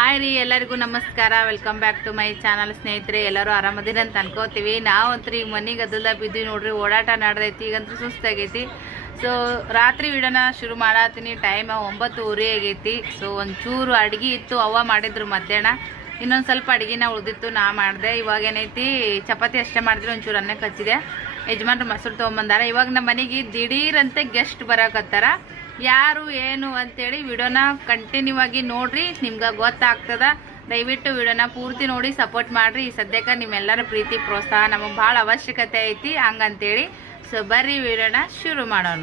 Hi ರೀ, ಎಲ್ಲರಿಗೂ ನಮಸ್ಕಾರ. Welcome back to my channel ಸ್ನೇಹಿತರೆ. ಎಲ್ಲರೂ ಆರಾಮದಿರಿ ಅಂತ ಅನ್ಕೋತೀವಿ. ನಾವಂತೂ ಈಗ ಮನೆಗೆ ಅದೆಲ್ಲ ಬಿದ್ದೀವಿ ನೋಡ್ರಿ, ಓಡಾಟ ನಡೆದೈತಿ, ಈಗಂತೂ ಸುಸ್ತಾಗೈತಿ ಸೊ ರಾತ್ರಿ ವಿಡಿಯೋನ ಶುರು ಮಾಡತ್ತೀನಿ ಟೈಮ್ ಒಂಬತ್ತುವರೆ ಆಗೈತಿ. ಸೊ ಒಂಚೂರು ಅಡುಗೆ ಇತ್ತು, ಅವ್ವ ಮಾಡಿದ್ರು ಮಧ್ಯಾಹ್ನ. ಇನ್ನೊಂದು ಸ್ವಲ್ಪ ಅಡುಗೆನ ಉಳಿದಿತ್ತು, ನಾ ಮಾಡಿದೆ. ಇವಾಗ ಏನೈತಿ, ಚಪಾತಿ ಅಷ್ಟೇ ಮಾಡಿದ್ರೆ ಒಂಚೂರು ಅನ್ನಕ್ಕೆ ಹಚ್ಚಿದೆ. ಯಜಮಾನ್ರು ಮೊಸರು ತೊಗೊಂಬಂದಾರ. ಇವಾಗ ನಮ್ಮ ಮನೆಗೆ ದಿಢೀರಂತೆ ಗೆಸ್ಟ್ ಬರಕತ್ತಾರ. ಯಾರು ಏನು ಅಂತೇಳಿ ವಿಡಿಯೋನ ಕಂಟಿನ್ಯೂ ಆಗಿ ನೋಡ್ರಿ. ನಿಮ್ಗೆ ಗೊತ್ತಾಗ್ತದ. ದಯವಿಟ್ಟು ವಿಡಿಯೋನ ಪೂರ್ತಿ ನೋಡಿ ಸಪೋರ್ಟ್ ಮಾಡ್ರಿ. ಈ ಸದ್ಯಕ್ಕೆ ನಿಮ್ಮೆಲ್ಲರ ಪ್ರೀತಿ ಪ್ರೋತ್ಸಾಹ ನಮಗೆ ಭಾಳ ಅವಶ್ಯಕತೆ ಐತಿ ಹಂಗಂತೇಳಿ. ಸೊ ಬರ್ರಿ ವಿಡಿಯೋನ ಶುರು ಮಾಡೋಣ.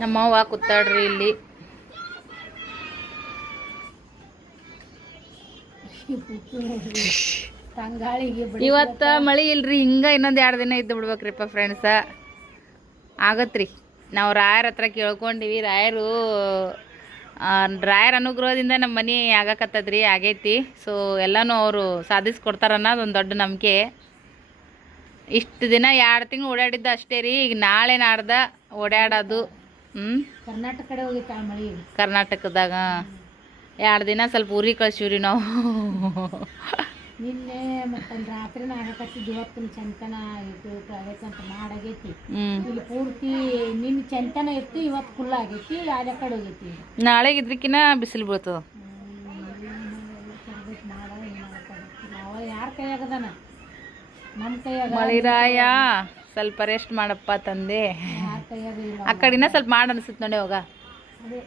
ನಮ್ಮ ನಮ್ಮವ್ವ ಕೂತಾಡ್ರಿ ಇಲ್ಲಿ. ಇವತ್ತ ಮಳಿ ಇಲ್ರಿ ಹಿಂಗ ಇನ್ನೊಂದ್ ಎರಡ್ ದಿನ ಇದ್ದು ಬಿಡ್ಬೇಕ್ರಿಪ್ಪ ಫ್ರೆಂಡ್ಸ ಆಗತ್ರಿ. ನಾವು ರಾಯರ ಹತ್ರ ಕೇಳ್ಕೊಂಡಿವಿ ರಾಯರು ರಾಯರ ಅನುಗ್ರಹದಿಂದ ನಮ್ಮ ಮನೆ ಆಗಕತ್ತದ್ರಿ ಆಗೈತಿ. ಸೊ ಎಲ್ಲನೂ ಅವರು ಅನ್ನೋದು ಒಂದು ದೊಡ್ಡ ನಂಬಿಕೆ. ಇಷ್ಟು ದಿನ ಎರಡು ತಿಂಗಳು ಓಡಾಡಿದ್ದ ಅಷ್ಟೇ ರೀ ಈಗ ನಾಳೆ ನಾಡ್ದ ಓಡಾಡೋದು ಹ್ಞೂ ಕರ್ನಾಟಕ ಕಡೆ ಕರ್ನಾಟಕದಾಗ. ಎರಡು ದಿನ ಸ್ವಲ್ಪ ಊರಿಗೆ ಕಳ್ಸಿವ್ರಿ ನಾವು. ನಿನ್ನೆ ಮತ್ತೆ ರಾತ್ರಿನ ಆಗಕತ್ತಿದ್ದು ಇವತ್ತಿನ ಚಂತನ ಇದು ಆಗೈತಿ ಅಂತ ಮಾಡಾಗೈತಿ. ಹ್ಞೂ ಇಲ್ಲಿ ಪೂರ್ತಿ ನಿನ್ನ ಚಂತನ ಇತ್ತು ಇವತ್ತು ಫುಲ್ ಆಗೈತಿ ಅದೇ ಕಡೆ ಹೋಗೈತಿ. ನಾಳೆ ಇದ್ರಕಿನ ಬಿಸಿಲು ಬೀಳ್ತದ. ನಾವ ಯಾರ ಕೈಯಾಗದಾನ ನಮ್ಮ ಕೈಯಾಗ ಮಳಿರಾಯ ಸ್ವಲ್ಪ ರೆಸ್ಟ್ ಮಾಡಪ್ಪ ತಂದೆ. ಆ ಕಡಿನ ಸ್ವಲ್ಪ ಮಾಡ ಅನ್ಸುತ್ತೆ ನೋಡಿ ಅವಾಗ ಅದೇ.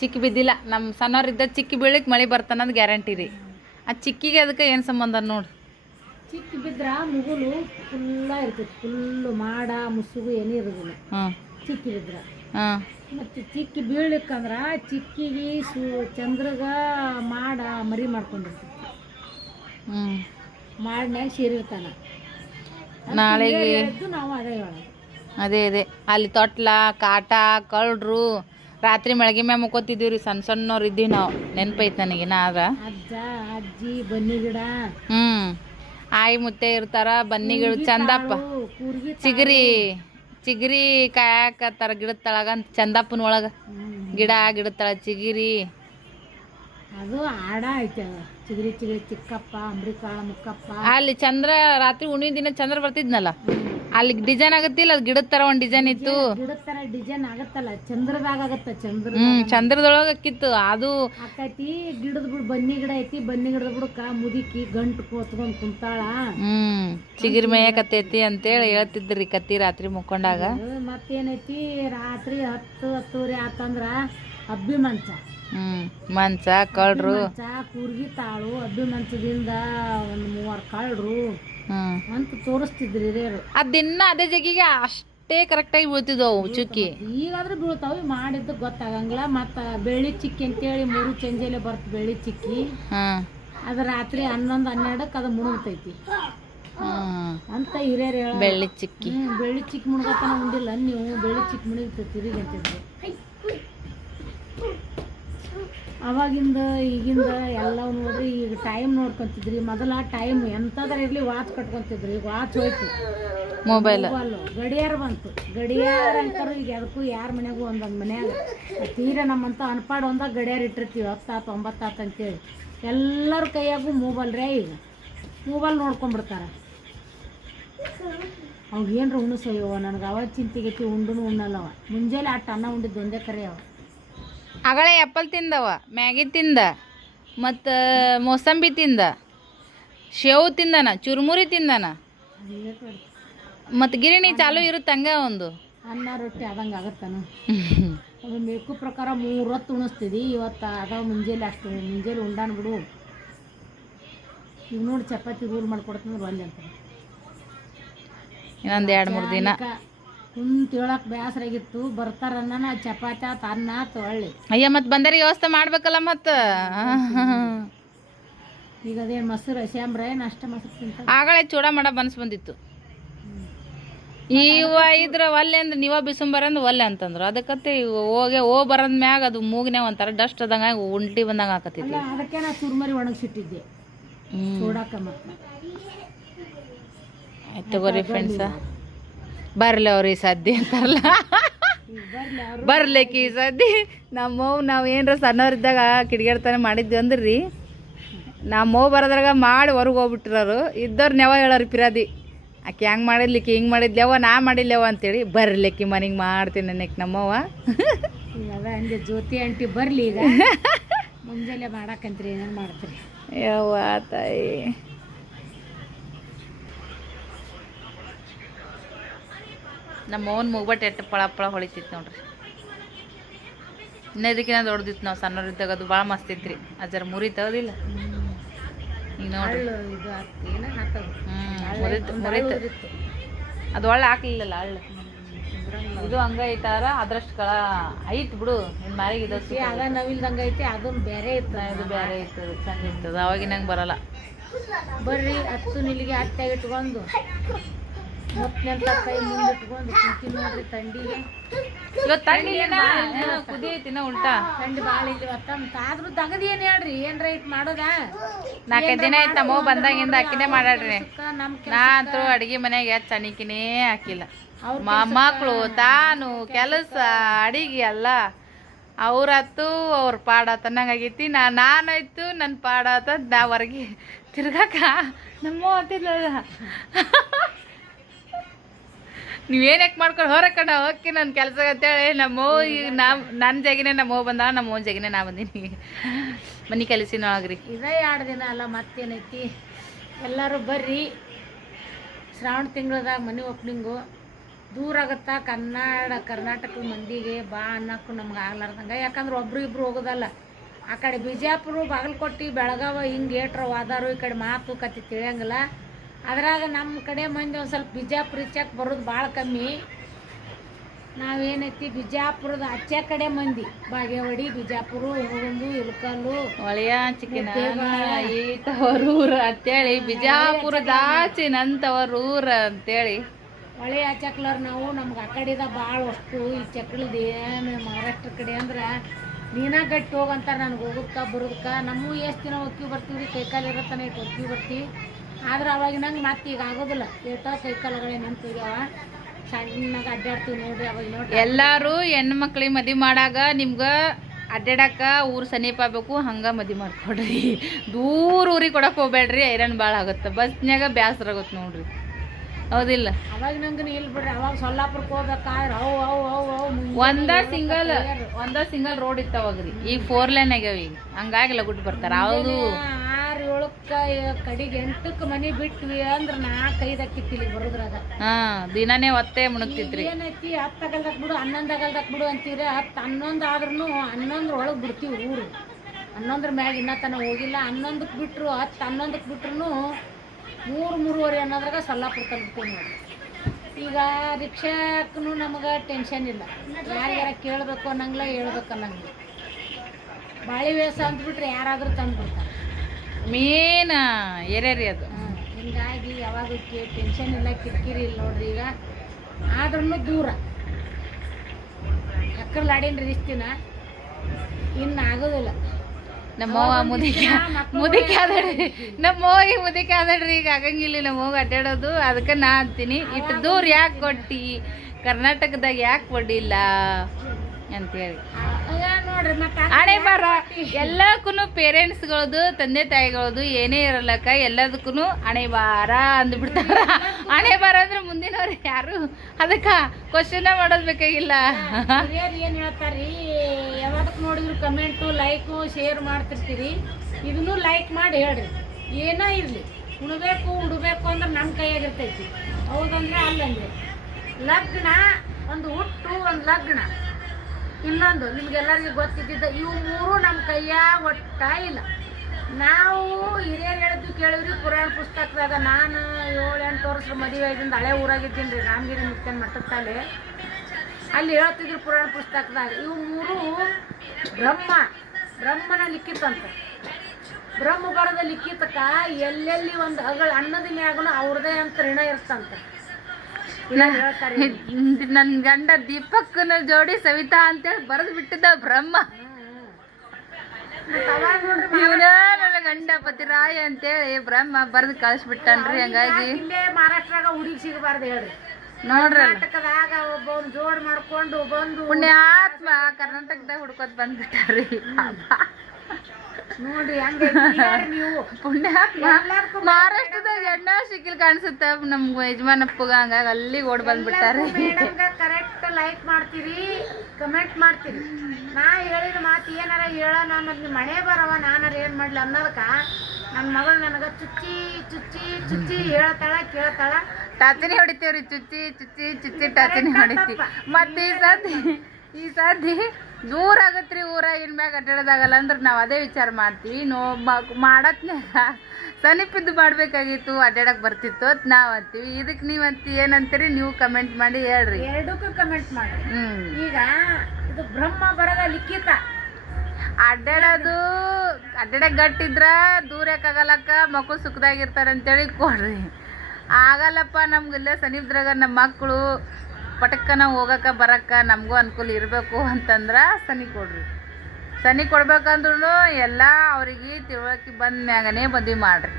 ಚಿಕ್ಕಿ ಬಿದ್ದಿಲ್ಲ. ನಮ್ಮ ಸಣ್ಣವ್ರಿದ್ದ ಚಿಕ್ಕಿ ಬೀಳಕ್ ಮಳೆ ಬರ್ತಾನದ್ ಗ್ಯಾರಂಟಿ ರೀ. ಆ ಚಿಕ್ಕಿಗೆ ಅದಕ್ಕೆ ಏನು ಸಂಬಂಧ ನೋಡಿ. ಚಿಕ್ಕಿ ಬಿದ್ರ ಮುಗುಲು ಫುಲ್ಲ ಇರ್ತೈತಿ. ಫುಲ್ಲು ಮಾಡ ಮುಸುಗು ಏನೇ ಇರೋದಿಲ್ಲ. ಚಿಕ್ಕಿ ಬಿದ್ರ ಮತ್ತೆ ಚಿಕ್ಕಿ ಬೀಳ್ಲಿಕ್ಕಂದ್ರ ಚಿಕ್ಕಿಗೆ ಸು ಚಂದ್ರಗ ಮಾಡ ಮರಿ ಮಾಡ್ಕೊಂಡಿರ್ತೈತಿ ಹ್ಮ್. ಮಾಡಿನ್ಯಾಗ ಸೇರಿರ್ತಾನ. ನಾಳೆಗೆ ನಾವು ಅದೇ ಹೇಳೋದು ಅದೇ ಅದೇ. ಅಲ್ಲಿ ತೊಟ್ಲ ಕಾಟ ಕಳ್ರು ರಾತ್ರಿ ಮೆಳಗಿ ಮ್ಯಾಮ್ ಮುಕ್ಕೋತಿದ್ದೀವಿ ರೀ ಸಣ್ಣ ಸಣ್ಣವ್ರು ಇದ್ದೀವಿ ನಾವು. ನೆನಪೈತೆ ನನಗೆ ಆದ್ರ. ಅಜ್ಜ ಅಜ್ಜಿ ಬನ್ನಿ ಗಿಡ. ಹ್ಮ್. ಆಯಿ ಮುತ್ತೆ ಇರ್ತಾರ ಗಿಡ ಚಂದಪ್ಪ. ಚಿಗರಿ ಚಿಗರಿ ಕಾಯಕತ್ತಾರ ಗಿಡದ ತಳಗ ಚಂದಪ್ಪನ ಒಳಗ. ಗಿಡ ಗಿಡದ ತಳ ಚಿಗಿರಿ. ಅದು ಆಡ ಐತೆ. ಚಿಗರಿ ಚಿಗರಿ ಚಿಕ್ಕಪ್ಪ ಅಂಬ್ರಿಕಾಳ ಮುಕ್ಕಪ್ಪ. ಅಲ್ಲಿ ಚಂದ್ರ ರಾತ್ರಿ ಉಣಿ ದಿನ ಚಂದ್ರ ಬರ್ತಿದ್ನಲ್ಲ? ಅಲ್ಲಿ ಡಿಸೈನ್ ಆಗತ್ತಿಲ್ಲ ಅದು ಗಿಡದ ತರ ಒಂದ್ ಡಿಸೈನ್ ಇತ್ತು. ಗಿಡದ ತರ ಡಿಸೈನ್ ಆಗತ್ತಲ್ಲ ಚಂದ್ರದಾಗ ಆಗತ್ತ ಚಂದ್ರ ಹ್ಮ್ ಚಂದ್ರದೊಳಗ ಅಕ್ಕಿತ್ತು ಅದು ಆಕೈತಿ ಗಿಡದ ಬಿಡು ಬನ್ನಿ ಗಿಡ ಐತಿ ಬನ್ನಿ ಗಿಡದ ಬುಡಕ ಮುದುಕಿ ಗಂಟು ಕೋತ್ಕೊಂಡ್ ಕುಂತಾಳ. ಹ್ಮ್ ಚಿಗಿರಿ ಮೇಯಕತ್ತೈತಿ ಅಂತೇಳಿ ಹೇಳ್ತಿದ್ರಿ ಕತ್ತಿ ರಾತ್ರಿ ಮುಕ್ಕೊಂಡಾಗ. ಮತ್ತೇನೈತಿ ರಾತ್ರಿ ಹತ್ತು ಹತ್ತುವರೆ ಆತಂದ್ರ ಅಬ್ಬಿ ಮಂಚ ಹ್ಮ್ ಮಂಚ ಕಳ್ರು. ಮಂಚ ಕೂರ್ಗಿ ತಾಳು ಅದು ಮಂಚದಿಂದ ಒಂದು ಮೂವರ್ ಕಳ್ರು. ಹ್ಮ್. ಅಂತ ತೋರಿಸ್ತಿದ್ರಿ ಹಿರಿಯರು ಅದ್. ದಿನ ಅದೇ ಜಗಿಗೆ ಅಷ್ಟೇ ಕರೆಕ್ಟಾಗಿ ಬೀಳ್ತಿದ್ವು ಚುಕ್ಕಿ. ಈಗಾದ್ರೂ ಬೀಳ್ತಾವ ಮಾಡಿದ್ದು ಗೊತ್ತಾಗಂಗಿಲ್ಲ. ಮತ್ತ ಬೆಳ್ಳಿ ಚಿಕ್ಕಿ ಅಂತೇಳಿ ಮೂರು ಚಂಜೆಲೆ ಬರ್ತ ಬೆಳ್ಳಿ ಚಿಕ್ಕಿ. ಹ್ಮ್ ಅದು ರಾತ್ರಿ ಹನ್ನೊಂದು ಹನ್ನೆರಡಕ್ಕೆ ಅದು ಮುಳುಗ್ತೈತಿ ಹ್ಮ್ ಅಂತ ಹಿರಿಯರು ಹೇಳ ಬೆಳ್ಳಿ ಚಿಕ್ಕಿ. ಬೆಳ್ಳಿ ಚಿಕ್ಕ ಮುಳುಗತನ ಉಂಡಿಲ್ಲ. ನೀವು ಬೆಳ್ಳಿ ಚಿಕ್ಕ ಮುಳುಗ್ತೈತಿ ಅಂತಿದ್ರು. ಅವಾಗಿಂದ ಈಗಿಂದ ಎಲ್ಲ ನೋಡ್ರಿ ಈಗ ಟೈಮ್ ನೋಡ್ಕೊಂತಿದ್ರಿ ಮೊದಲ ಟೈಮ್ ಎಂಥದ್ರ ಇರ್ಲಿ ವಾಚ್ ಕಟ್ಕೊಂತಿದ್ರಿ ಈಗ ವಾಚ್ ಹೋಯ್ತು ಮೊಬೈಲ್ ಗಡಿಯಾರ ಬಂತು. ಗಡಿಯಾರ ಅಂತಾರ ಈಗ ಅದಕ್ಕೂ ಯಾರ ಮನೆಗೂ ಒಂದೊಂದು ಮನ್ಯಾಗ. ತೀರ ನಮ್ಮಂತ ಅನ್ಪಾಡ್ ಒಂದಾಗ ಗಡಿಯಾರ ಇಟ್ಟಿರ್ತೀವಿ ಹತ್ತಾತು ಒಂಬತ್ತಾತು ಅಂತೇಳಿ. ಎಲ್ಲರ ಕೈಯಾಗೂ ಮೊಬೈಲ್ ರೇ ಈಗ. ಮೊಬೈಲ್ ನೋಡ್ಕೊಂಡ್ಬಿಡ್ತಾರ. ಅವಾಗ ಏನ್ರ ಉಣಸಯ್ಯವ ನನಗೆ ಅವ ಚಿಂತೆಗೈತಿ ಉಂಡು ಉಣ್ಣಲ್ಲವ. ಮುಂಜಾನೆ ಅಟ್ಟು ಅನ್ನ ಉಂಡಿದ್ದು ಒಂದೇ ಕರೆ ಅಗಳೇ ಆ್ಯಪಲ್ ತಿಂದವ ಮ್ಯಾಗಿ ತಿಂದ ಮತ್ತು ಮೋಸಂಬಿ ತಿಂದ ಶೇವು ತಿಂದನ ಚುರುಮುರಿ ತಿಂದನ. ಅದೇ. ಮತ್ತು ಗಿರಣಿ ಚಾಲು ಇರುತ್ತೆ ಹಂಗ ಒಂದು. ಅನ್ನ ರೊಟ್ಟಿ ಆದಂಗೆ ಆಗತ್ತಾನ. ಅದು ಮೇಕು ಪ್ರಕಾರ ಮೂರತ್ತು ಹೊತ್ತು ಉಣಿಸ್ತಿದ್ದಿ ಇವತ್ತು ಅದಾವ ಮುಂಜಾನೆ ಅಷ್ಟು ಮುಂಜಾನೆ ಉಂಡಾನ ಬಿಡು. ಈಗ ನೋಡಿ ಚಪಾತಿ ರೂಲ್ ಮಾಡ್ಕೊಡ್ತೀನಿ ಬಂದೆ ಅಂತ. ಇನ್ನೊಂದು ಎರಡು ಮೂರು ದಿನ. ಕುಂತ ಹೇಳಕ್ ಬೇಸರಾಗಿತ್ತು ಬರ್ತಾರನ್ನ ಚಪಾತಿ ಅನ್ನ ಆತು ಒಳ್ಳೆ. ಅಯ್ಯ ಮತ್ತು ಬಂದರೆ ವ್ಯವಸ್ಥೆ ಮಾಡ್ಬೇಕಲ್ಲ ಮತ್ತು. ಈಗ ಅದೇನು ಮೊಸರು ಹಸ್ಯಾಂಬ್ರ ಏನು ಅಷ್ಟ ಮೊಸರು ತಿಂತ ಆಗಳೇ ಚೂಡ ಮಾಡ ಬನ್ಸ್ ಬಂದಿತ್ತು. ಇವ ಇದ್ರ ಒಲ್ಲೆ ಅಂದ್ರೆ ನೀವ ಬಿಸುಂಬರಂದ್ ಒಲ್ಲೆ ಅಂತಂದ್ರು. ಅದಕ್ಕತ್ತೆ ಇವ್ ಹೋಗಿ ಓ ಬರಂದ ಮ್ಯಾಗ ಅದು ಮೂಗಿನ ಒಂಥರ ಡಸ್ಟ್ ಅದಂಗ ಉಂಟಿ ಬಂದಂಗ ಆಕತ್ತಿತ್ತು ಅಲ್ಲ ಅದಕ್ಕೆ ನಾ ಚುರುಮರಿ ಒಣಗಿಸಿಟ್ಟಿದ್ದೆ. ಚೂಡಾಕ ಮತ್ತೆ ಆಯ್ತು ತಗೋರಿ ಫ್ರೆಂಡ್ಸ ಬರ್ಲಿ ಅವ್ರಿಗೆ ಸದ್ಯ ಅಂತಾರಲ್ಲ? ಬರ್ಲಿಕ್ಕೆ ಈ ಸದ್ಯ ನಮ್ಮವ್ ನಾವು ಏನರ ಸಣ್ಣವ್ರಿದ್ದಾಗ ಕಿಡಿಗೇಡ್ತಾನೆ ಮಾಡಿದ್ವಿ ಅಂದ್ರಿ. ನಮ್ಮವ್ ಬರೋದ್ರಾಗ ಮಾಡಿ ಹೊರಗೆ ಹೋಗ್ಬಿಟ್ಟಿರೋರು ಇದ್ದವ್ರು ನೆವ ಹೇಳೋರು ಪಿರಾದಿ. ಆಕೆ ಹೆಂಗೆ ಮಾಡಿದ್ಲಿಕ್ಕೆ ಹಿಂಗೆ ಮಾಡಿದ್ಲೇವ ನಾ ಮಾಡಿಲ್ಲೇವ ಅಂತೇಳಿ ಬರ್ಲಿಕ್ಕೆ ಮನೆಗೆ ಮಾಡ್ತೀನಿ ನನಗೆ ನಮ್ಮವ್ವ. ಹಂಗೆ ಜ್ಯೋತಿ ಆಂಟಿ ಬರ್ಲಿ ಈಗ. ಮುಂಜಾನೆ ಮಾಡಾಕಂತ್ರಿ ಏನೇನು ಮಾಡ್ತೀರಿ. ಯವ್ವ ತಾಯಿ. ನಮ್ಮ ಓನ್ ಮುಗ್ಬಟ್ಟು ಎಟ್ಟು ಪಳ ಪಳ ಹೊಳಿತಿತ್ತು ನೋಡ್ರಿ. ಇನ್ನೂ ದೊಡ್ಡದಿತ್ತು ನಾವು ಸಣ್ಣವರಿದ್ದಾಗ ಅದು ಭಾಳ ಮಸ್ತ್ ಇತ್ತು ರೀ ಈಗ ನೋಡ್ರಿ. ಹ್ಮ್ ಮುರಿತು ಮುರಿತು ಅದು ಒಳ್ಳೆ ಹಾಕ್ಲಿಲ್ಲಲ್ಲ ಅಳ್ಳು ಇದು ಹಂಗ ಐತಾರ ಅದ್ರಷ್ಟು ಕಳ ಐತ್ ಬಿಡು. ನಿನ್ ಮ್ಯಾರಿಗೆ ಇದು ಅದ ನವಿಲ್ದಂಗ ಐತಿ ಅದನ್ನ ಬೇರೆ ಇತ್ತು ಇದು ಬೇರೆ ಇತ್ತು ಚಂದ ಇರ್ತದ ಅವಾಗಿನಂಗೆ ಬರಲ್ಲ. ಬರ್ರಿ ಹತ್ತು ನಿಲಿಗೆ ಹತ್ತಾಗ ಕೈ ಕುಂತಿ ನೋಡ್ರಿ ತಂಡಿಗೆ ಇವತ್ತು ಕುದಿ ಐತಿನ ಉಲ್ಟಾ ತಂಡಿ ಭಾಳ ಇಲ್ಲಿ ಅಂತ ಆದ್ರೂ ತಗದ್ ಏನ್ ಹೇಳ್ರಿ? ರೈಟ್ ಮಾಡೋದ? ನಾಲ್ಕೈದು ದಿನ ಆಯ್ತು ಬಂದಾಗಿಂದ ಅಕ್ಕಿನೇ ಮಾಡಾಡ್ರಿ. ನಮ್ ನಾ ಅಂತೂ ಅಡಿಗೆ ಮನೆಗೆ ಚನಿಕಿನೇ ಹಾಕಿಲ್ಲ. ಮಕ್ಕಳು ತಾನು ಕೆಲಸ ಅಡಿಗೆ ಅಲ್ಲ. ಅವ್ರತ್ತು ಅವ್ರ ಪಾಡ ತನ್ನಂಗಾಗೈತಿ. ನಾ ನಾನಾಯ್ತು ನನ್ನ ಪಾಡ ಆತ ನಾ ಹೊರಗೆ ತಿರ್ಗಾಕ. ನಮ್ಮ ನೀವೇನು ಯಾಕೆ ಮಾಡ್ಕೊಂಡು ಹೊರಕಂಡ ಹೋಗಿ ನನ್ನ ಕೆಲಸ ಅಂತೇಳಿ ನಮ್ಮ ಈಗ ನಾ ನನ್ನ ಜಗಿನೇ ನಮ್ಮ ಅವ್ವ ಬಂದ ನಮ್ಮ ಜಗಿನೇ ನಾ ಬಂದೀನಿ. ಮನೆ ಕೆಲಸಿನೊಳಗ್ರಿ. ಇದೇ ಎರಡು ದಿನ ಅಲ್ಲ ಮತ್ತೇನೈತಿ? ಎಲ್ಲರೂ ಬರ್ರಿ. ಶ್ರಾವಣ ತಿಂಗಳದಾಗ ಮನೆ ಓಪನಿಂಗು ದೂರ ಆಗತ್ತಾ? ಕನ್ನಡ ಕರ್ನಾಟಕದ ಮಂದಿಗೆ ಬಾ ಅನ್ನೋಕ್ಕೂ ನಮ್ಗೆ ಆಗ್ಲಾರ್ದಂಗೆ. ಯಾಕಂದ್ರೆ ಒಬ್ರು ಇಬ್ರು ಹೋಗೋದಲ್ಲ. ಆ ಕಡೆ ಬಿಜಾಪುರ ಬಾಗಲಕೋಟೆ ಬೆಳಗಾವ ಹಿಂಗೆ ಏಟ್ರ ವಾದಾರು ಈ ಕಡೆ ಮಾತು ಕತ್ತಿ ತಿಳಿಯಂಗಿಲ್ಲ. ಅದ್ರಾಗ ನಮ್ಮ ಕಡೆ ಮಂದಿ ಒಂದು ಸ್ವಲ್ಪ ಬಿಜಾಪುರ ಇಚ್ಚಾಕ್ ಬರೋದು ಭಾಳ ಕಮ್ಮಿ. ನಾವೇನೈತಿ ಬಿಜಾಪುರದ ಅಚ್ಚೆ ಕಡೆ ಮಂದಿ. ಬಾಗೇವಾಡಿ ಬಿಜಾಪುರ ಹುಗುಂದು ಇಲ್ಕಲ್ಲು ಒಳೆಯ ಚಿಕ್ಕನ ಈ ತವರೂರ ಅಂತೇಳಿ. ಬಿಜಾಪುರ ದಾಚಿ ನನ್ನ ತವರೂರ ಅಂತೇಳಿ. ಹೊಳೆ ಆಚಕ್ಲರ್ ನಾವು. ನಮ್ಗೆ ಆ ಕಡೆದ ಭಾಳ ಅಷ್ಟು ಈ ಚಕ್ಲದ ಏನು ಮಹಾರಾಷ್ಟ್ರ ಕಡೆ ಅಂದ್ರೆ ನೀನಾ ಗಟ್ಟಿ ಹೋಗಂತಾರೆ ನನಗೆ ಹೋಗುತ್ತಾ ಬರೋದಕ್ಕ ನಮ್ಮೂ ಎಷ್ಟು ದಿನ ಒಕ್ಕಿ ಬರ್ತೀವಿ ಕೈಕಾಲಿರೋ ತನಕ ಒಕ್ಕಿ ಬರ್ತೀವಿ ಆದ್ರೆ ಅವಾಗಿನಂಗೆ ಮತ್ತೆ ಈಗ ಆಗೋದಿಲ್ಲ. ಏಟೋ ಸೈಕಲ್ಗಳೇ ನಿಂತಿದ್ದಾವ ಸಣ್ಣಗೆ ಅಡ್ಡಾಡ್ತೀವಿ ನೋಡ್ರಿ ಅವಾಗ ನೋಡ್ರಿ. ಎಲ್ಲಾರು ಹೆಣ್ಣು ಮಕ್ಳಿಗೆ ಮದಿ ಮಾಡಾಗ ನಿಮ್ಗೆ ಅಡ್ಡಾಡಕ ಊರ್ ಸಮೀಪ ಆಗಬೇಕು ಹಂಗ ಮದಿ ಮಾಡ್ಕೊಡ್ರಿ. ದೂರ ಊರಿಗೆ ಕೊಡಕ್ಕೆ ಹೋಗ್ಬೇಡ್ರಿ ಐರನ್ ಭಾಳ ಆಗುತ್ತೆ. ಬಸ್ನ್ಯಾಗ ಬ್ಯಾಸರ ಆಗುತ್ತೆ ನೋಡ್ರಿ. ಹೌದಿಲ್ಲ? ಅವಾಗ ನಂಗೆ ಇಲ್ಲಿ ಬಿಡ್ರಿ ಅವಾಗ ಸೊಲ್ಲಾಪುರಕ್ಕೆ ಹೋಗ್ಬೇಕಾದ್ರೆ ಅವು ಅವು ಅವು ಅವು ಒಂದ ಸಿಂಗಲ್ ಒಂದ ಸಿಂಗಲ್ ರೋಡ್ ರೀ ಈಗ ಫೋರ್ ಲೈನ್ ಆಗ್ಯಾವ ಈಗ. ಹಂಗಾಗಿಲ್ಲ ಲಗುಟ್ ಬರ್ತಾರ. ಆರು ಏಳಕ್ಕೆ ಕಡೆಗೆ ಎಂಟಕ್ಕೆ ಮನೆ ಬಿಟ್ವಿ ಅಂದ್ರೆ ನಾಲ್ಕೈದು ಐದು ಇಲ್ಲಿ ಬರೋದ್ರಾಗ ಹಾ ದಿನಾನೇ ಒತ್ತೆ ಮುಣಗ್ತಿತ್ರಿ. ಏನೈತಿ ಹತ್ತು ಅಗಲ್ದಾಗ ಬಿಡು ಹನ್ನೊಂದು ಅಗಲ್ದಾಕ್ ಬಿಡು ಅಂತೀರ ಹತ್ತು ಹನ್ನೊಂದು ಆದ್ರೂ ಹನ್ನೊಂದ್ರ ಒಳಗೆ ಬಿಡ್ತೀವಿ ಊರು. ಹನ್ನೊಂದ್ರ ಮ್ಯಾಗ ಇನ್ನ ತನಕ ಹೋಗಿಲ್ಲ. ಹನ್ನೊಂದಕ್ಕೆ ಬಿಟ್ರು ಹತ್ತು ಹನ್ನೊಂದಕ್ಕೆ ಬಿಟ್ರು ಮೂರು ಮೂರುವರೆ ಅನ್ನೋದ್ರಾಗ ಸೊಲ್ಲಾಪುರ ತಲುಪ್ತೀವಿ ನೋಡಿ ಈಗ ರಿಕ್ಷಾಕ್ಕೂ ನಮಗೆ ಟೆನ್ಷನ್ ಇಲ್ಲ. ಯಾರ್ಯಾರ ಕೇಳಬೇಕು ಅನ್ನಂಗಿಲ್ಲ ಹೇಳ್ಬೇಕು ಅನ್ನಂಗಿಲ್ಲ ಬಾಳಿ ಅಂತ ಅಂದ್ಬಿಟ್ರೆ ಯಾರಾದರೂ ತಂದು ಬಿಡ್ತಾರೆ ಮೇನ್ ಎರೇರಿ ಅದು. ಹಿಂಗಾಗಿ ಯಾವಾಗ ಟೆನ್ಷನ್ ಇಲ್ಲ ಕಿರಿಕಿರಿ ಇಲ್ಲ ನೋಡ್ರಿ ಈಗ. ಆದ್ರೂ ದೂರ. ಅಕ್ಕರ್ಲ ಆಡೇನ್ರಿ ಇಷ್ಟ್ ದಿನ. ಇನ್ನು ಆಗೋದಿಲ್ಲ. ನಮ್ಮವ್ವ ಮುದಿಕೆ ಮುದಿಕೆ ಆದಾಡ್ರಿ ನಮ್ಮವ್ವ ಮುದಿಕೆ ಆದಾಡ್ರಿ ಈಗ ಆಗಂಗಿಲ್ಲ ನಮ್ಮವ್ವ ಅಡ್ಡಾಡೋದು. ಅದಕ್ಕೆ ನಾ ಅಂತೀನಿ ಇಟ್ಟು ದೂರ ಯಾಕೆ ಕೊಟ್ಟಿ? ಕರ್ನಾಟಕದಾಗ ಯಾಕೆ ಕೊಡ್ಲಿಲ್ಲ ಅಂತೇಳಿ. ಆಗ ನೋಡ್ರಿ ಮತ್ತೆ ಹಣೆ ಬರ ಎಲ್ಲಕ್ಕೂ ಪೇರೆಂಟ್ಸ್ಗಳದು ತಂದೆ ತಾಯಿಗಳದು ಏನೇ ಇರಲಕ್ಕ ಎಲ್ಲದಕ್ಕೂ ಹಣೆ ಬಾರ ಅಂದ್ಬಿಡ್ತಾರ. ಹಣೆ ಬಾರ ಅಂದ್ರೆ ಮುಂದಿನವ್ರು ಯಾರು? ಅದಕ್ಕ ಕ್ವಶನ್ ಮಾಡೋದ್ ಬೇಕಾಗಿಲ್ಲ ಏನ್ ಹೇಳ್ತಾರ್ರಿ ಯಾವಾಗಕ್ಕೆ ನೋಡಿದ್ರು ಕಮೆಂಟು ಲೈಕು ಶೇರ್ ಮಾಡ್ತಿರ್ತೀರಿ. ಇದನ್ನು ಲೈಕ್ ಮಾಡಿ ಹೇಳ್ರಿ. ಏನೋ ಇರ್ಲಿ ಉಣಬೇಕು ಉಡ್ಬೇಕು ಅಂದ್ರೆ ನಮ್ಮ ಕೈಯಾಗಿರ್ತೈತಿ. ಹೌದಂದ್ರೆ ಅಲ್ಲಂದ್ರೆ ಲಗ್ನ ಒಂದು ಹುಟ್ಟು ಒಂದು ಲಗ್ನ. ಇನ್ನೊಂದು ನಿಮ್ಗೆಲ್ಲರಿಗೂ ಗೊತ್ತಿದ್ದಿದ್ದ ಇವು ಮೂರು ನಮ್ಮ ಕೈಯಾಗ ಒಟ್ಟ ಇಲ್ಲ. ನಾವು ಹಿರಿಯರು ಹೇಳಿದ್ದು ಕೇಳಿದ್ರಿ ಪುರಾಣ ಪುಸ್ತಕದಾಗ ನಾನು ಏಳು ಎಂಟು ವರ್ಷ ಮದುವೆ ಆಗಿಂದ ಹಳೆ ಊರಾಗಿದ್ದೀನಿ ರೀ, ರಾಮಗಿರಿ ಮುತ್ತೇನ್ ಮಟ್ಟದಲ್ಲಿ ಅಲ್ಲಿ ಹೇಳ್ತಿದ್ರು ಪುರಾಣ ಪುಸ್ತಕದಾಗ, ಇವು ಮೂರು ಬ್ರಹ್ಮ, ಬ್ರಹ್ಮನ ಲಿಖಿತಂತ ಬ್ರಹ್ಮ ಬರದ ಲಿಖಿತಕ್ಕೆ ಎಲ್ಲೆಲ್ಲಿ ಒಂದು ಹಗಳ ಅನ್ನದ ಮ್ಯಾಗೂ ಅವ್ರದೇ ಅಂತ ಋಣ ಇರ್ತಂತ. ನನ್ ಗಂಡ ದೀಪಕ್ನ ಜೋಡಿ ಸವಿತಾ ಅಂತೇಳಿ ಬರೆದು ಬಿಟ್ಟಿದ್ದ ಬ್ರಹ್ಮ. ಇವನ ನನ್ನ ಗಂಡ ಪತಿ ರಾಯ ಅಂತೇಳಿ ಬ್ರಹ್ಮ ಬರ್ದು ಕಳಿಸ್ಬಿಟ್ಟನ್ರಿ ಹಂಗಾಗಿ. ಮಹಾರಾಷ್ಟ್ರಾಗ ಹುಡುಗಿ ಸಿಗಬಾರ್ದು ಹೇಳ್ರಿ. ನೋಡ್ರಿ ಕರ್ನಾಟಕದಾಗ ಒಬ್ಬವ್ನ ಜೋಡ್ ಮಾಡ್ಕೊಂಡು ಬಂದು ಪುಣ್ಯಾತ್ಮ ಕರ್ನಾಟಕದಾಗ ಹುಡ್ಕೋತ್ ಬಂದ್ಬಿಟ್ಟಾರಿ ನೋಡ್ರಿ ಹಂಗೆ ನೀವು ಮಹಾರಾಷ್ಟ್ರದಾಗ ಎಣ್ಣ ಸಿಕ್ಕಿಲ್ ಕಾಣಿಸುತ್ತೆ ನಮ್ಗ ಯಜಮಾನಪ್ಪಗ ಹಂಗಾಗಿ ಅಲ್ಲಿಗೆ ಓಡ್ ಬಂದ್ಬಿಡ್ತಾರೆ ಕರೆಕ್ಟ್ ಲೈಕ್ ಮಾಡ್ತೀರಿ ಕಮೆಂಟ್ ಮಾಡ್ತೀರಿ. ನಾ ಹೇಳಿದ ಮಾತು ಏನಾರ ಹೇಳೋಣ ನಿಮ್ಮ ಮನೆ ಬರವ ನಾನು ಏನ್ ಮಾಡ್ಲಿ ಅನ್ನೋದಕ್ಕ. ನನ್ನ ಮಗಳು ನನಗ ಚುಚ್ಚಿ ಚುಚ್ಚಿ ಚುಚ್ಚಿ ಹೇಳ್ತಾಳ ಕೇಳ್ತಾಳ. ತಾತಿನಿ ಹೊಡಿತೇವ್ರಿ ಚುಚ್ಚಿ ಚುಚ್ಚಿ ಚುಚ್ಚಿ ತಾತಿನಿ ಹೊಡಿತೀವಿ. ಮತ್ತೆ ಈ ಸಾತಿ ಈ ಸಾದಿ ದೂರ ಆಗತ್ರಿ ಊರಾಗಿನ ಮ್ಯಾಗ ಅಡ್ಡಾಡೋದಾಗಲ್ಲ ಅಂದ್ರೆ ನಾವು ಅದೇ ವಿಚಾರ ಮಾಡ್ತೀವಿ. ನೋ ಮಾಡತ್ನ್ಯಾಗ ಸನಿಪಿದ್ದು ಮಾಡ್ಬೇಕಾಗಿತ್ತು ಅಡ್ಡಾಡಕ್ ಬರ್ತಿತ್ತು ಅಂತ ನಾವ್ ಅಂತೀವಿ. ಇದಕ್ಕೆ ನೀವ್ ಅಂತಿ ಏನಂತೀರಿ? ನೀವು ಕಮೆಂಟ್ ಮಾಡಿ ಹೇಳ್ರಿ. ಎರಡಕ್ಕೂ ಕಮೆಂಟ್ ಮಾಡಿ ಈಗ ಇದು ಬ್ರಹ್ಮ ಬರದ ಲಿಖಿತ. ಅಡ್ಡಾಡೋದು ಅಡ್ಡಾಡಕ್ ಗಟ್ಟಿದ್ರ ದೂರ ಯಾಕಾಗಲಕ್ಕ ಮಕ್ಕಳು ಸುಖದಾಗಿರ್ತಾರಂತೇಳಿ ಕೊಡ್ರಿ. ಆಗಲ್ಲಪ್ಪ ನಮ್ಗೆ ಇಲ್ಲೇ ಸಮೀಪದ್ರಾಗ ನಮ್ಮ ಮಕ್ಕಳು ಪಟಕ್ಕನ ಹೋಗಕ್ಕೆ ಬರಕ್ಕ ನಮಗೂ ಅನುಕೂಲ ಇರಬೇಕು ಅಂತಂದ್ರೆ ಸನಿ ಕೊಡ್ರಿ. ಸನಿ ಕೊಡ್ಬೇಕಂದ್ರೂ ಎಲ್ಲ ಅವ್ರಿಗೆ ತಿಳುವಳಿಕೆ ಬಂದ ಮ್ಯಾಗನೇ ಮದ್ವಿ ಮಾಡ್ರಿ.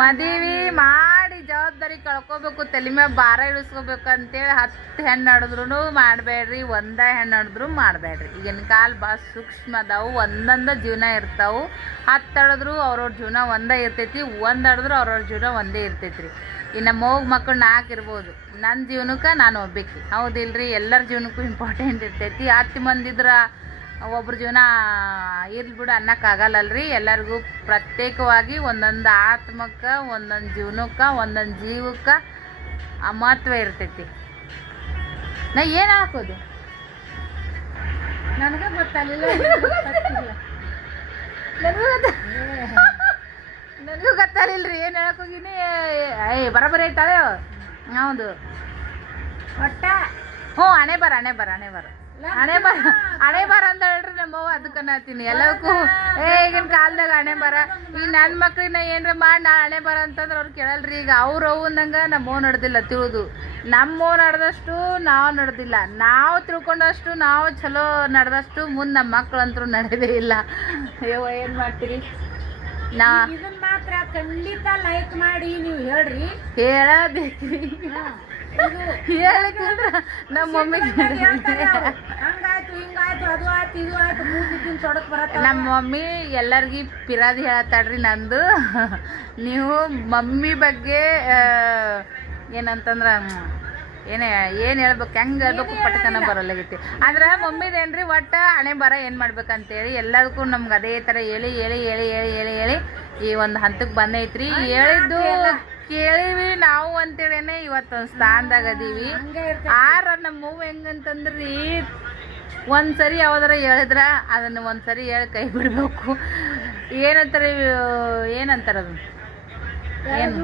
ಮದುವೆ ಮಾಡಿ ಜವಾಬ್ದಾರಿ ಕಳ್ಕೊಬೇಕು, ತಲೆ ಮ್ಯಾಗ ಭಾರ ಇಳಿಸ್ಕೋಬೇಕು ಅಂತೇಳಿ ಹತ್ತು ಹೆಣ್ಣು ಹಡಿದ್ರು ಮಾಡಬೇಡ್ರಿ, ಒಂದ ಹೆಣ್ಣು ಹಡಿದ್ರು ಮಾಡಬೇಡ್ರಿ. ಈಗಿನ ಕಾಲ ಭಾಳ ಸೂಕ್ಷ್ಮ ಅದಾವು, ಒಂದೊಂದು ಜೀವನ ಇರ್ತಾವೆ. ಹತ್ತು ಹಡಿದ್ರು ಅವ್ರವ್ರ ಜೀವನ ಒಂದೇ ಇರ್ತೈತಿ, ಒಂದು ಹಡಿದ್ರು ಅವ್ರವ್ರ ಜೀವನ ಒಂದೇ ಇರ್ತೈತಿ ರೀ ಇನ್ನು ಮೂಗು ಮಕ್ಕಳು ನಾಲ್ಕು ಇರ್ಬೋದು. ನನ್ನ ಜೀವನಕ್ಕೆ ನಾನು ಒಬ್ಬೇಕಿ ಹೌದಿಲ್ರಿ? ಎಲ್ಲರ ಜೀವನಕ್ಕೂ ಇಂಪಾರ್ಟೆಂಟ್ ಇರ್ತೈತಿ. ಹತ್ತು ಮಂದಿ ಇದ್ರ ಒಬ್ರ ಜೀವನ ಇರ್ಲಿ ಬಿಡು ಅನ್ನೋಕ್ಕಾಗಲ್ಲಲ್ರಿ. ಎಲ್ಲರಿಗೂ ಪ್ರತ್ಯೇಕವಾಗಿ ಒಂದೊಂದು ಆತ್ಮಕ್ಕೆ ಒಂದೊಂದು ಜೀವನಕ್ಕೆ ಒಂದೊಂದು ಜೀವಕ್ಕೆ ಆ ಮಹತ್ವ ಇರ್ತೈತಿ. ನಾ ಏನು ಹಾಕೋದು? ನನಗೆ ಗೊತ್ತಾಗಲಿಲ್ಲ. ನನಗೂ ಗೊತ್ತ ನನಗೂ ಗೊತ್ತಾಗಲಿಲ್ರಿ. ಏನು ಹೇಳಕ್ ಹೋಗಿನಿ? ಏಯ್ ಬರಬರ ಐತಾಳೆ ಹೌದು. ಒಟ್ಟ ಹ್ಞೂ ಹಣೆ ಬರ ಹಣೆ ಬರ ಹಣೆ ಬರ. ಹಣೆ ಬರ ಹಣೆ ಬರ ಅಂತ ಹೇಳ್ರಿ ನಮ್ಮವ್ವ ಅದಕ್ಕೆ ಅನ್ನತೀನಿ ಎಲ್ಲಕ್ಕೂ ಏ ಈಗಿನ ಕಾಲದಾಗ ಹಣೆ ಬರ. ಈಗ ನನ್ನ ಮಕ್ಳಿನ ಏನ್ರ ಮಾಡಿ ನಾ ಹಣೆ ಬರ ಅಂತಂದ್ರೆ ಅವ್ರು ಕೇಳಲ್ರಿ. ಈಗ ಅವ್ರು ಅವಂದಂಗ ನಮ್ಮವ್ ನಡೆದಿಲ್ಲ ತಿಳಿದು. ನಮ್ಮವ್ ನಡೆದಷ್ಟು ನಾವು ನಡೆದಿಲ್ಲ. ನಾವು ತಿಳ್ಕೊಂಡಷ್ಟು ನಾವು ಚಲೋ ನಡೆದಷ್ಟು ಮುಂದೆ ನಮ್ಮ ಮಕ್ಕಳಂತರೂ ನಡೆದೇ ಇಲ್ಲ. ಅಯ್ಯೋ ಏನು ಮಾಡ್ತೀರಿ? ನಾ ಇದನ್ನ ಮಾತ್ರ ಖಂಡಿತ ಲೈಕ್ ಮಾಡಿ ನೀವು ಹೇಳ್ರಿ. ಹೇಳಬೇಕ್ರಿ ನಮ್ಮ ಮಮ್ಮಿಗೆ ಹೇಳ್ತಾರೆ ಅವ್ರು. ಹಂಗಾಯ್ತು ಹಿಂಗಾಯ್ತು ಅದು ಆಯ್ತು ಇದು ಆಯ್ತು ಮೂರ್ ದಿನ ತೊಡಕ್ ಬರತ್ತ ನಮ್ಮ ಮಮ್ಮಿ ಎಲ್ಲರಿಗಿ ಪಿರಾದಿ ಹೇಳತ್ತಾಳ್ರಿ ನಂದು. ನೀವು ಮಮ್ಮಿ ಬಗ್ಗೆ ಏನಂತಂದ್ರ ಏನೇ ಏನು ಹೇಳ್ಬೇಕು ಹೆಂಗೆ ಹೇಳ್ಬೇಕು ಪಟ್ಕನ ಬರಲ್ಲಾಗೈತಿ ಆದ್ರೆ ಮಮ್ಮಿದೇನ್ರಿ ಒಟ್ಟು ಹಣೆ ಬರ ಏನು ಮಾಡ್ಬೇಕಂತೇಳಿ ಎಲ್ಲದಕ್ಕೂ ನಮ್ಗೆ ಅದೇ ಥರ ಹೇಳಿ ಹೇಳಿ ಹೇಳಿ ಹೇಳಿ ಹೇಳಿ ಹೇಳಿ ಈ ಒಂದು ಹಂತಕ್ಕೆ ಬಂದೈತ್ರಿ. ಹೇಳಿದ್ದು ಕೇಳಿವಿ ನಾವು ಅಂತೇಳಿನೇ ಇವತ್ತೊಂದು ಸ್ಥಾನದಾಗ ಅದೀವಿ. ಆರ ನಮ್ಮ ಮೂವ್ ಹೆಂಗಂತಂದ್ರಿ ಒಂದ್ಸರಿ ಯಾವ್ದಾರ ಹೇಳಿದ್ರ ಅದನ್ನ ಒಂದ್ಸರಿ ಹೇಳಿ ಕೈ ಬಿಡಬೇಕು. ಏನಂತಾರೆ ಏನಂತಾರ ಅದು ಏನು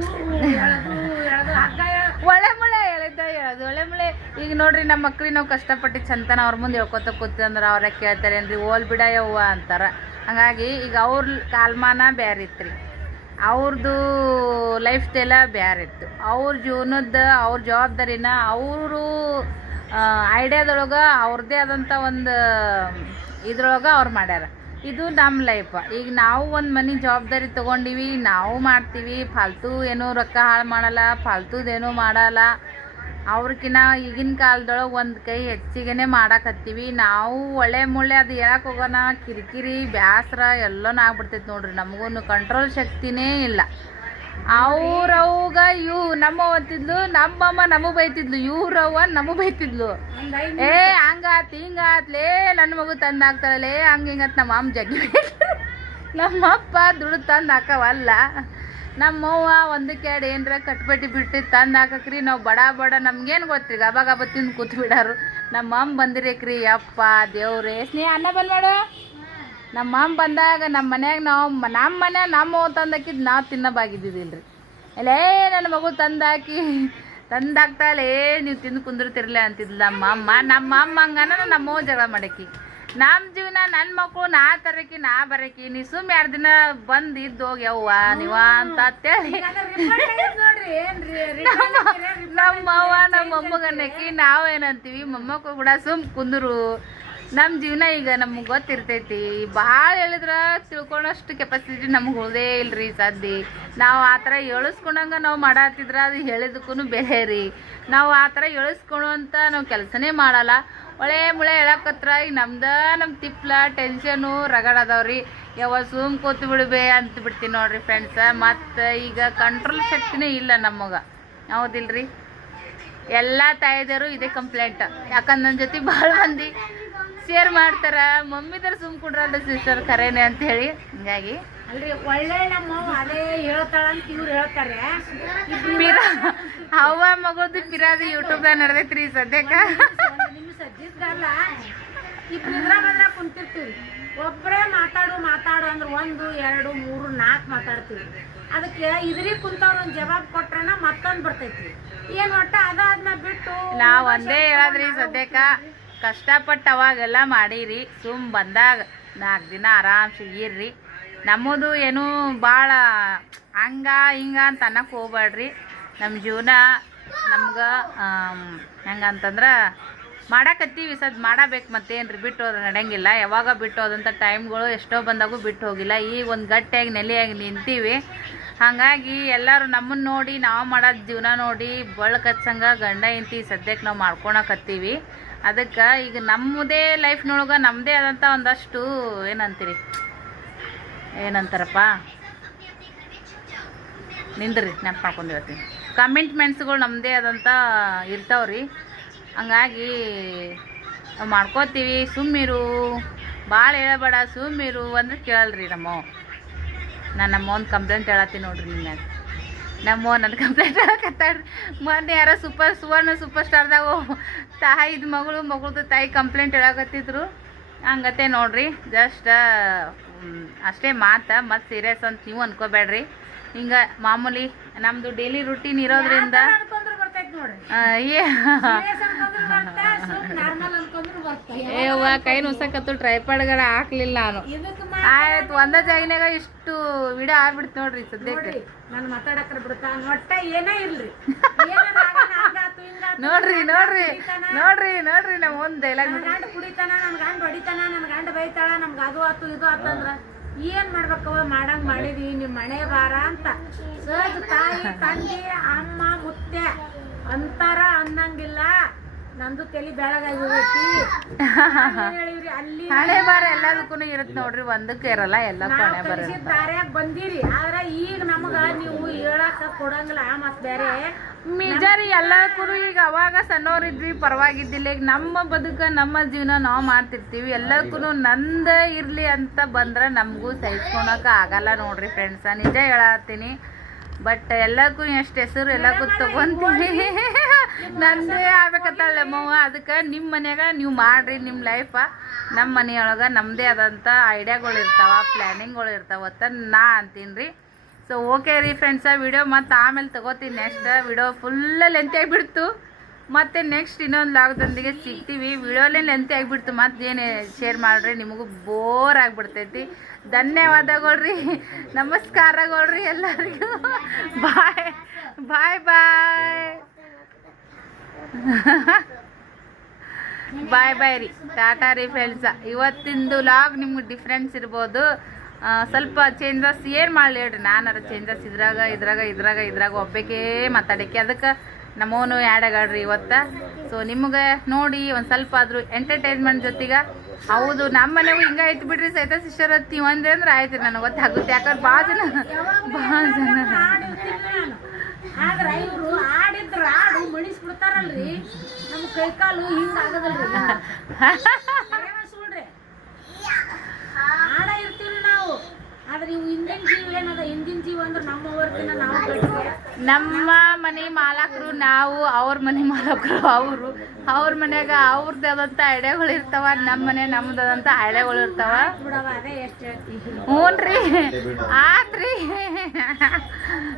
ಎಳ್ದು, ಎಳ್ದು ಹಗ್ಗ ಎಳ್- ಒಳ್ಳೆ ಮುಳೆ ಹೇಳಿದ್ದ ಹೇಳೋದು ಒಳ್ಳೆ ಮುಳೆ ಈಗ ನೋಡ್ರಿ ನಮ್ಮ ಮಕ್ಳಿಗೆ ನಾವು ಕಷ್ಟಪಟ್ಟು ಚಂತನ ಅವ್ರ ಮುಂದೆ ಹೇಳ್ಕೊತ ಕೂತಂದ್ರೆ ಅವ್ರ ಕೇಳ್ತಾರೇನ್ರಿ, ಓಲ್ ಬಿಡ ಯವ್ವ ಅಂತಾರೆ. ಹಂಗಾಗಿ ಈಗ ಅವ್ರ ಕಾಲ್ಮಾನ ಇತ್ತು ಇತ್ರಿ ಅವ್ರದ್ದು ಲೈಫ್ ಸ್ಟೈಲ ಬೇರೆ ಇತ್ತು ಅವ್ರ ಜೀವನದ ಅವ್ರ ಜವಾಬ್ದಾರಿನ ಅವರು ಐಡಿಯಾದೊಳಗೆ ಅವ್ರದ್ದೇ ಆದಂಥ ಒಂದು ಇದ್ರೊಳಗೆ ಅವ್ರು ಮಾಡ್ಯಾರ. ಇದು ನಮ್ಮ ಲೈಫ್ ಈಗ ನಾವು ಒಂದು ಮನೆ ಜವಾಬ್ದಾರಿ ತೊಗೊಂಡಿವಿ, ನಾವು ಮಾಡ್ತೀವಿ, ಫಾಲ್ತು ಏನೂ ರೊಕ್ಕ ಹಾಳು ಮಾಡಲ್ಲ ಫಾಲ್ತುದೇನೂ ಮಾಡಲ್ಲ. ಅವ್ರಕಿನ್ನ ಈಗಿನ ಕಾಲದೊಳಗೆ ಒಂದು ಕೈ ಹೆಚ್ಚಿಗೆನೆ ಮಾಡಾಕತ್ತೀವಿ. ನಾವು ಒಳ್ಳೆ ಮುಳ್ಳೆ ಅದು ಹೇಳಕ್ಕೆ ಹೋಗೋಣ ಕಿರಿಕಿರಿ ಬ್ಯಾಸರ ಎಲ್ಲನೂ ಆಗ್ಬಿಡ್ತೈತೆ ನೋಡ್ರಿ. ನಮಗೂ ಕಂಟ್ರೋಲ್ ಶಕ್ತಿನೇ ಇಲ್ಲ. ಅವ್ರವ್ಗ ಇವು ನಮ್ಮ ಅಂತಿದ್ಲು ನಮ್ಮಮ್ಮ ನಮಗೆ ಬೈತಿದ್ಲು ಇವ್ರವ್ವ ನಮಗೆ ಬೈತಿದ್ಲು. ಏ ಹಂಗಾತ್ ಹಿಂಗಾತ್ಲೇ ನನ್ನ ಮಗು ತಂದು ಹಾಕ್ತಾಳಲೇ ಹಂಗ ಹಿಂಗತ್ ನಮ್ಮ ಅಮ್ಮ ಜಗ್ಗಿ ನಮ್ಮಪ್ಪ ದುಡ್ಡು ತಂದು ಹಾಕವಲ್ಲ. ನಮ್ಮವ್ವ ಒಂದಕ್ಕೆ ಏನರ ಕಟ್ಬಿಟ್ಟು ಬಿಟ್ಟು ತಂದು ಹಾಕಕ್ರಿ, ನಾವು ಬಡ ಬಡ, ನಮ್ಗೇನು ಗೊತ್ತ್ರಿ ಗಬ ಗಬ ತಿಂದು ಕೂತ್ ಬಿಡಾರು. ನಮ್ಮ ಅಮ್ಮ ಬಂದಿರೇಕ್ರಿ ಅಪ್ಪ ದೇವ್ರೇ, ಸ್ನೇಹ, ಅನ್ನ ಬಂದ್ ಮಾಡು. ನಮ್ಮ ಅಮ್ಮ ಬಂದಾಗ ನಮ್ಮ ಮನ್ಯಾಗ ನಾವು ನಮ್ಮ ಮನೆ ನಮ್ಮ ತಂದಾಕಿದ್ದು ನಾವು ತಿನ್ನಬಾಗಿದ್ದಿದ್ದಿಲ್ರಿ ಅಲ್ಲೇ ನನ್ನ ಮಗು ತಂದಾಕಿ ತಂದಾಕ್ತಾಳೆ ನೀವು ತಿಂದು ಕುಂದಿರ್ತಿರ್ಲೆ ಅಂತಿದ್ಲು ನಮ್ಮ ಅಮ್ಮ. ನಮ್ಮ ಅಮ್ಮ ಹಂಗನ ನಮ್ಮ ಅವ್ವ ಜಗಳ ಮಾಡಕಿ. ನಮ್ಮ ಜೀವನ ನನ್ನ ಮಕ್ಕಳು ನಾ ತರಕಿ ನಾ ಬರಕಿ ನೀ ಸುಮ್ ಎರಡು ದಿನ ಬಂದ್ ಇದ್ದು ಹೋಗಿ ಯವ್ವ ನೀವ ಅಂತ ಅಂತೇಳಿ. ನಮ್ಮವ್ವ ನಮ್ಮ ಅವ್ವ ನಮ್ಮ ಮೊಮ್ಮಗನ್ನಕಿ ನಾವೇನಂತೀವಿ ಮೊಮ್ಮಕ್ಕಳು ಕೂಡ ಸುಮ್ ಕುಂದ್ರು. ನಮ್ಮ ಜೀವನ ಈಗ ನಮಗೆ ಗೊತ್ತಿರ್ತೈತಿ. ಭಾಳ ಹೇಳಿದ್ರೆ ತಿಳ್ಕೊಳಷ್ಟು ಕೆಪಾಸಿಟಿ ನಮ್ಗೆ ಉಳ್ದೇ ಇಲ್ರಿ ಸದ್ದಿ. ನಾವು ಆ ಥರ ಎಳಿಸ್ಕೊಂಡಂಗೆ ನಾವು ಮಾಡತ್ತಿದ್ರೆ ಅದು ಹೇಳಿದಕ್ಕೂ ಬೇರೆ ರೀ. ನಾವು ಆ ಥರ ಅಂತ ನಾವು ಕೆಲಸನೇ ಮಾಡಲ್ಲ. ಒಳ್ಳೆ ಮುಳೆ ಹೇಳಕತ್ರ, ಈಗ ನಮ್ದು ನಮ್ಮ ತಿಪ್ಲ ಟೆನ್ಷನು ರಗಡದವ್ರಿ ಯಾವ ಸುಮ್ ಕೂತು ಬಿಡ್ಬೇ ಅಂತ ಬಿಡ್ತೀನಿ ನೋಡ್ರಿ ಫ್ರೆಂಡ್ಸ ಮತ್ತು ಈಗ ಕಂಟ್ರೋಲ್ ಶಕ್ತಿನೇ ಇಲ್ಲ ನಮಗೆ ಹೌದಿಲ್ರಿ? ಎಲ್ಲ ತಾಯಿದರು ಇದೇ ಕಂಪ್ಲೇಂಟ್ ಯಾಕಂದ್ರೆ ನನ್ನ ಜೊತೆ ಭಾಳ ಮಂದಿ ಶೇರ್ ಮಾಡ್ತಾರ? ಮಮ್ಮಿದಾರ ಸುಮ್ ಕುಡ್ರಲ್ಲ ಸಿಸ್ಟರ್ ಕರೇನೆ ಅಂತ ಹೇಳಿ. ಹಿಂಗಾಗಿ. ಅಲ್ರಿ ಒಳ್ಳೆ ನಮ್ಮ ಅದೇ ಹೇಳ್ತಾಳ ಅಂತ ಇವ್ರು ಹೇಳ್ತಾರೆ. ಅವ್ವ ಮಗಳ್ದು ಪಿರಾದಿ ಯೂಟ್ಯೂಬ್ದಾಗ ನಡೆದೈತ್ರಿ ಸದ್ಯಕ್ಕೆ. ನಿಮ್ಮ ಇಬ್ರು ಇದ್ರ ಬದ್ರ ಕುಂತಿರ್ತೀವಿ ಒಬ್ಬರೇ ಮಾತಾಡು ಮಾತಾಡು ಅಂದ್ರೆ ಒಂದು ಎರಡು ಮೂರು ನಾಲ್ಕು ಮಾತಾಡ್ತೀವಿ ಅದಕ್ಕೆ ಇದ್ರಿಗೆ ಕುಂತವ್ರು ಒಂದು ಜವಾಬ್ ಕೊಟ್ರನ ಮತ್ತೊಂದು ಬರ್ತೈತಿ ಏನ್ ಒಟ್ಟ ಅದಾದ್ಮೇಲೆ ಬಿಟ್ಟು ನಾವು ಒಂದೇ ಹೇಳದ್ರಿ ಸದ್ಯಕ್ಕೆ. ಕಷ್ಟಪಟ್ಟು ಅವಾಗೆಲ್ಲ ಮಾಡೀರಿ, ಸುಮ್ ಬಂದಾಗ ನಾಲ್ಕು ದಿನ ಆರಾಮ್ಸಿ ಇರ್ರಿ. ನಮ್ಮದು ಏನು ಭಾಳ ಹಂಗ ಹಿಂಗ ಅಂತ ಅನ್ನಕ್ಕೆ ಹೋಗ್ಬೇಡ್ರಿ ನಮ್ಮ ಜೀವನ ನಮ್ಗೆ ಹೆಂಗಂತಂದ್ರೆ ಮಾಡಾಕತ್ತೀವಿ ಸದ್ ಮಾಡಬೇಕು ಮತ್ತೇನ್ರಿ, ಬಿಟ್ಟು ಹೋದ್ರೆ ನಡೆಯಂಗಿಲ್ಲ ಯಾವಾಗ ಬಿಟ್ಟು ಹೋದಂಥ ಟೈಮ್ಗಳು ಎಷ್ಟೋ ಬಂದಾಗೂ ಬಿಟ್ಟು ಹೋಗಿಲ್ಲ. ಈಗ ಒಂದು ಗಟ್ಟಿಯಾಗಿ ನೆಲೆಯಾಗಿ ನಿಂತೀವಿ. ಹಾಗಾಗಿ ಎಲ್ಲರೂ ನಮ್ಮನ್ನು ನೋಡಿ, ನಾವು ಮಾಡೋದು ಜೀವನ ನೋಡಿ ಬಳ್ಕಚ್ಚಂಗ ಗಂಡ ಇಂತಿ ಸದ್ಯಕ್ಕೆ ನಾವು ಮಾಡ್ಕೊಳಕತ್ತೀವಿ. ಅದಕ್ಕೆ ಈಗ ನಮ್ಮದೇ ಲೈಫ್ನೊಳಗೆ ನಮ್ಮದೇ ಆದಂಥ ಒಂದಷ್ಟು ಏನಂತೀರಿ? ಏನಂತಾರಪ್ಪ? ನಿಂದ್ರಿ, ನೆನಪು ಮಾಡ್ಕೊಂಡು ಹೇಳ್ತೀನಿ. ಕಮಿಟ್ಮೆಂಟ್ಸ್ಗಳು ನಮ್ಮದೇ ಆದಂಥ ಇರ್ತಾವ್ರಿ. ಹಂಗಾಗಿ ಮಾಡ್ಕೋತೀವಿ. ಸುಮ್ಮಿರು ಭಾಳ ಹೇಳಬೇಡ ಸುಮ್ಮಿರು ಅಂದ್ರೆ ಕೇಳಲ್ರಿ ನಮ್ಮ ನಾನು ನಮ್ಮ ಒಂದು ಕಂಪ್ಲೇಂಟ್ ಹೇಳತ್ತೀನಿ ನೋಡ್ರಿ ನಿನ್ನ ನಮ್ಮ ನನ್ನ ಕಂಪ್ಲೇಂಟ್ ಹೇಳಕತ್ತಾಡ್ರಿ ಮೊನ್ನೆ ಯಾರೋ ಸೂಪರ್ ಸುವರ್ಣ ಸೂಪರ್ ಸ್ಟಾರ್ದಾಗ ತಾಯಿದ ಮಗಳು, ಮಗಳದು ತಾಯಿ ಕಂಪ್ಲೇಂಟ್ ಹೇಳಕತ್ತಿದ್ರು. ಹಂಗತೆ ನೋಡ್ರಿ ಜಸ್ಟ್ ಅಷ್ಟೇ ಮಾತು ಮತ್ತು ಸೀರಿಯಸ್ ಅಂತ ನೀವು ಅನ್ಕೋಬೇಡ್ರಿ. ಹಿಂಗೆ ಮಾಮೂಲಿ ನಮ್ಮದು ಡೈಲಿ ರುಟೀನ್ ಇರೋದ್ರಿಂದ ಏವ್ವ ಕೈ ನುಸಕತ್ತು ಟ್ರೈಪಾಡ್ಗಳ ಹಾಕ್ಲಿಲ್ಲ ನಾನು. ಆಯ್ತು ಒಂದ ಜಾಗಿನಾಗ ಇಷ್ಟು ವಿಡ ಆಗ್ಬಿಡ್ತು ನೋಡ್ರಿ ಸದ್ಯಕ್ಕೆ. ನೋಡ್ರಿ ನಾನು ಮಾತಾಡಕ್ರ ಬಿಡ್ತಾ ಒಟ್ಟ ಏನೇ ಇಲ್ರಿ ನೋಡ್ರಿ ನೋಡ್ರಿ ನೋಡ್ರಿ ನೋಡ್ರಿ ನಮ್ಮ ಒಂದು ಡೈಲಾಗ್ ಗಂಡ ಕುಡಿತಾನ ನನ್ನ ಗಂಡ ಹೊಡಿತಾನ ನನ್ನ ಗಂಡ ಬೈತಾಳ ನಮ್ಗೆ ಅದು ಆತು ಇದು ಆತಂದ್ರ ಏನ್ ಮಾಡ್ಬೇಕವ ಮಾಡಂಗ್ ಮಾಡಿದಿ ನಿಮ್ ಮನೆ ಬಾರ ಅಂತ. ಸಹಜ ತಾಯಿ ತಂದೆ ಅಮ್ಮ ಮುತ್ತೆ. ಅಂತಾರ ಅನ್ನಂಗಿಲ್ಲ. ನಂದು ತಲೆ ಬೆಳಗಾಗಿ ಹೋಗೈತಿ. ನಾವೇನ್ ಹೇಳಿವ್ರಿ ಅಲ್ಲಿ ಹಣೆ ಬಾರ ಎಲ್ಲದಕ್ಕೂ ಇರುತ್ತೆ ನೋಡ್ರಿ ಒಂದಕ್ಕೆ ಇರಲ್ಲ ಎಲ್ಲ ನಾವ್ ಹಣೆ ಬಾರ ಕಲಿಸಿದ ದಾರ್ಯಾಗ ಬಂದಿರಿ. ಆದ್ರ ಈಗ ನಮಗ ನೀವು ಹೇಳಕ್ಕ ಕೊಡಂಗಿಲ್ಲ ಮತ್ ಬೇರೆ ನಿಜಾರಿ ಎಲ್ಲಕ್ಕೂ ಈಗ ಅವಾಗ ಸಣ್ಣವ್ರಿದ್ವಿ ಪರವಾಗಿದ್ದಿಲ್ಲ. ಈಗ ನಮ್ಮ ಬದುಕ ನಮ್ಮ ಜೀವನ ನಾವು ಮಾಡ್ತಿರ್ತೀವಿ. ಎಲ್ಲಕ್ಕೂ ನಂದ ಇರ್ಲಿ ಅಂತ ಬಂದ್ರೆ ನಮಗೂ ಸಹಿಸ್ಕೊಳಕ ಆಗಲ್ಲ ನೋಡ್ರಿ ಫ್ರೆಂಡ್ಸ ನಿಜ ಹೇಳತ್ತೀನಿ. ಬಟ್ ಎಲ್ಲಕ್ಕೂ ಎಷ್ಟು ಹೆಸರು ಎಲ್ಲಕ್ಕೂ ತಗೊಂತೀನಿ. ನಂದೇ ಆಗ್ಬೇಕತ್ತಾಳೆ ನಮ್ಮವ್ವ ಅದಕ್ಕೆ ನಿಮ್ಮ ಮನ್ಯಾಗ ನೀವು ಮಾಡ್ರಿ ನಿಮ್ಮ ಲೈಫ ನಮ್ಮ ಮನೆಯೊಳಗೆ ನಮ್ಮದೇ ಆದಂಥ ಐಡಿಯಾಗಳು ಇರ್ತಾವ ಪ್ಲ್ಯಾನಿಂಗ್ಗಳು ಇರ್ತಾವ. ಅಂತ ನಾ ಅಂತೀನಿ ರೀ ಸೊ ಓಕೆ ರೀ ಫ್ರೆಂಡ್ಸ ವಿಡಿಯೋ ಮತ್ತು ಆಮೇಲೆ ತಗೋತೀನಿ ನೆಕ್ಸ್ಟ್ ವಿಡಿಯೋ ಫುಲ್ ಲೆಂತ್ ಆಗಿಬಿಡ್ತು ಮತ್ತೆ ನೆಕ್ಸ್ಟ್ ಇನ್ನೊಂದು ಲಾಗ್ದೊಂದಿಗೆ ಸಿಗ್ತೀವಿ. ವಿಡಿಯೋಲೇ ಲೆಂತಿ ಆಗಿಬಿಡ್ತು. ಮತ್ತೆ ಏನು ಶೇರ್ ಮಾಡ್ರಿ? ನಿಮಗೂ ಬೋರ್ ಆಗಿಬಿಡ್ತೈತಿ. ಧನ್ಯವಾದಗಳ್ರಿ ನಮಸ್ಕಾರಗಳ್ರಿ ಎಲ್ಲರಿಗೂ. ಬಾಯ್ ಬಾಯ್ ಬಾಯ್ ಬಾಯ್ ಬಾಯ್ ರೀ. ಟಾಟಾ ರೀ ಫ್ರೆಂಡ್ಸ ಇವತ್ತಿಂದು ಲಾಗ್ ನಿಮ್ಗೆ ಡಿಫ್ರೆನ್ಸ್ ಇರ್ಬೋದು. ಸ್ವಲ್ಪ ಚೇಂಜಸ್ ಏನು ಮಾಡಲಿ ಹೇಳ್ರಿ. ನಾನಾರ ಚೇಂಜಸ್ ಇದ್ರಾಗ ಇದ್ರಾಗ ಇದ್ರಾಗ ಇದ್ರಾಗ ಒಬ್ಬಕ್ಕೇ ಮಾತಾಡಕ್ಕೆ. ಅದಕ್ಕೆ ನಮ್ಮವನು ಆಡಗಾಡ್ರಿ ಇವತ್ತ. ಸೊ ನಿಮ್ಗೆ ನೋಡಿ ಒಂದು ಸ್ವಲ್ಪ ಆದರೂ ಎಂಟರ್ಟೈನ್ಮೆಂಟ್ ಜೊತೆಗೆ. ಹೌದು ನಮ್ಮ ಮನೆಗೂ ಹಿಂಗೆ ಆಯ್ತು ಬಿಡ್ರಿ ಸಹಿತ ಶಿಷ್ಯರ ಹತ್ತಿ ಅಂದ್ರೆ ಅಂದ್ರೆ ಆಯ್ತು ನನಗೆ ಗೊತ್ತಾಗುತ್ತೆ. ಯಾಕಂದ್ರೆ ಭಾಳ ಜನ ಭಾಳ ಜನ. ಆದ್ರ ಇವ್ರು ಆಡಿದ್ರ ಆಡು ಮಣಿಸ್ಬಿಡ್ತಾರಲ್ರಿ. ನಮ್ ಕೈಕಾಲು ಹಿಂಗ ಆಗದಲ್ರಿ ಆಡ ಇರ್ತೀವಿ ನಾವು ಆದ್ರೆ ಇವು ಹಿಂದಿನ ಜೀವ ಏನದ ಹಿಂದಿನ ಜೀವ ಅಂದ್ರೆ ನಮ್ಮ ವರ್ಕಿನ ನಾವು ಕಟ್ಟಿಗೆ ನಮ್ಮ ಮನೆ ಮಾಲಕರು ನಾವು, ಅವ್ರ ಮನೆ ಮಾಲಕರು ಅವರು, ಅವ್ರ ಮನ್ಯಾಗ ಅವ್ರದ್ದು ಆದಂಥ ಐಡಿಯಾಗಳು ಇರ್ತಾವ, ನಮ್ಮ ಮನೆ ನಮ್ದಾದಂಥ ಐಡಿಯಾಗಳು ಇರ್ತಾವ. ಹ್ಞೂ ಆತ್ರಿ.